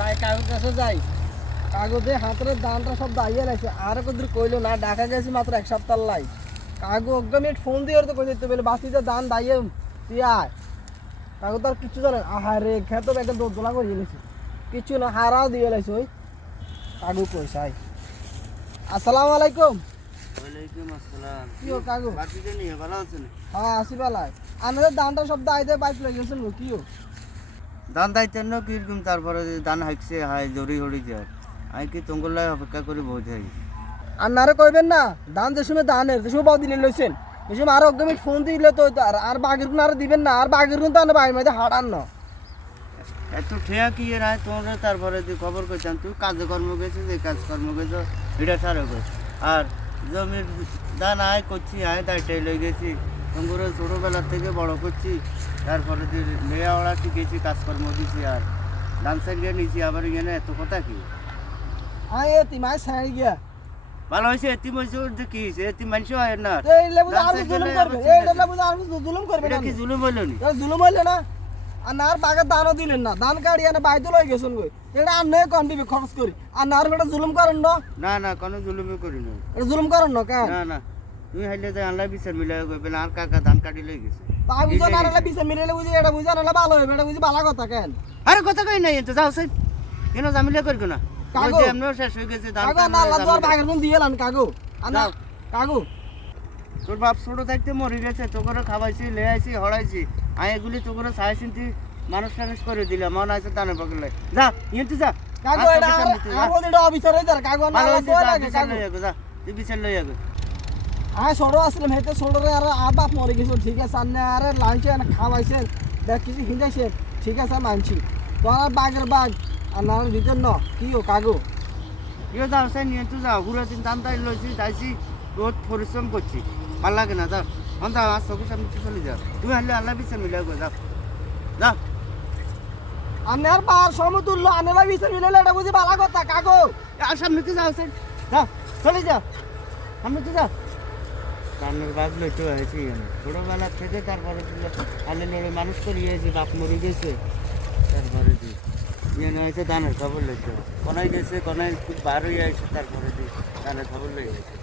যাই কাগজ কাছে যাই। কাগজে হাতের দানটা সব দাঁড়িয়ে লাগছে আর কদ্দুর কইলো না ঢাকা গেছি মাত্র এক সপ্তাহ লাই। কাগজ একদম ফোন দিয়ে তো কই দিতে বলে বাসিতে দান দাঁড়িয়ে তুই আয়। কাগজ আর কিছু জানে আহারে খেত একটা দোলা করে গেছি কিছু না হারাও দিয়ে লাইছে ওই। কাগু কইসাই আসসালামু আলাইকুম। ওয়ালাইকুম আসসালাম। কি ও কাগু বাড়িতে নিয়ে ভালো আছেন? হ্যাঁ আসি বেলায় আমাদের দানটা সব দাঁড়িয়ে বাইক লেগেছেন কি ও? ধান দাইতেন না কীরকম তারপরে যে ধান হাইকছে হাই জড়ি হড়ি যায় আমি কি তোমার অপেক্ষা করে বসে থাকি আর নারে কইবেন না দান যে সময় দানের যে সময় বাউ দিলে লইছেন এই সময় আরও একদম ফোন দিলে তো আর আর বাগের গুণ আর দিবেন না আর বাগের গুণ তো আনে বাইর মধ্যে হাঁটান না। এত ঠেয়া কি এর হয় তোমার তারপরে যে খবর করছিলাম তুই কাজে কর্ম গেছিস এই কাজ কর্ম গেছো এটা গো আর জমির ধান আয় করছি আয় দায়টাই লই গেছি। তোমার ছোটোবেলার থেকে বড় করছি। তারপরে যে মেয়া ওড়া শিখেছি কাজকর্ম দিছি আর ধান সাইড নিয়েছি আবার এখানে এত কথা কি? আয় গিয়া। ভালো হয়েছে ওর যে কি হয়েছে? মানুষ হয় না? আর জুলুম করবে আবার এই আর জুলুম করবে এটা না কি জুলুম হইল নি? জুলুম হইলে না। আর নার দানও দিলেন না। দান কাড়ি এনে বাইতে লই গেছেন গই এটা আর নয় কম দিবি খরচ করি? আর নার বেটা জুলুম করেন না? না না কোনো জুলুমই করি না এটা জুলুম করেন না কেন? না না। তুমি হাইলে যে আল্লাহ বিচার মিলাই কইবে না আর কাকা ধান কাটি লই গেছে। তা বুঝো না রে বিছে মিলে বুঝি এটা বুঝা না ভালো হবে এটা বুঝি ভালো কথা কেন? আরে কথা কই নাই তো যাও সাই কেন জামিলা করব না। কাগো। যে এমনিও শেষ হয়ে গেছে ধান কাগু না আল্লাহ তোর করব। বাগের গুণ দিয়ে লান কাগু আর না তোর বাপ ছোট থাকতে মরে গেছে তোকে খাওয়াইছি লে আইছি হড়াইছি আমি এগুলি তোকে সাই চিন্তি মানুষ টানুষ করে দিলে মন আছে দানের পকেলে যা ইয়ে যা। কাগু আর এটা তুই যা। এটা অবিচার হয়ে যার কাগু না যা লাগে বিচার কাগু যা। তুই বিচার লই আগে আয় ছোট আসলাম হেতে ছোট রে আর আর বাপ মরে গেছে ঠিক আছে আর না আরে লাঞ্চে এনে খাওয়াইছেন দেখ কিছু হিন্দাইছে ঠিক আছে মানছি। তো আর বাগের বাগ আর না দিতেন ন কি ও কাগু ইয়ে যাও সাই নিয়ে তুই যাও ঘুরে দিন দান তাই লইছি যাইছি রোদ পরিশ্রম করছি। ভালো লাগে না যাও। অন যাও আর চোখের সামনে চলে যাও। তুমি হারলে আল্লাহ বিচার মিলাই গো যাও। যাও। আর আর বার সমতুল্য আনেলা বিচার মিলে এটা বুঝি ভালো কথা কাগু আর সামনে তো যাও স্যার যাও চলে যাও। সামনে তো যাও। সামনের বাজলো লইতে হয়েছে এখানে। ছোটোবেলা থেকে তারপরে আলে লড়ে মানুষ করিয়েছে, বাপ মরে গেছে। তারপরে দি ইয়ে হয়েছে ধানের খবর লইতে কোনায় গেছে, কোনায় খুব বার হয়ে আছে তারপরে দিয়ে ধানের খবর লই গেছে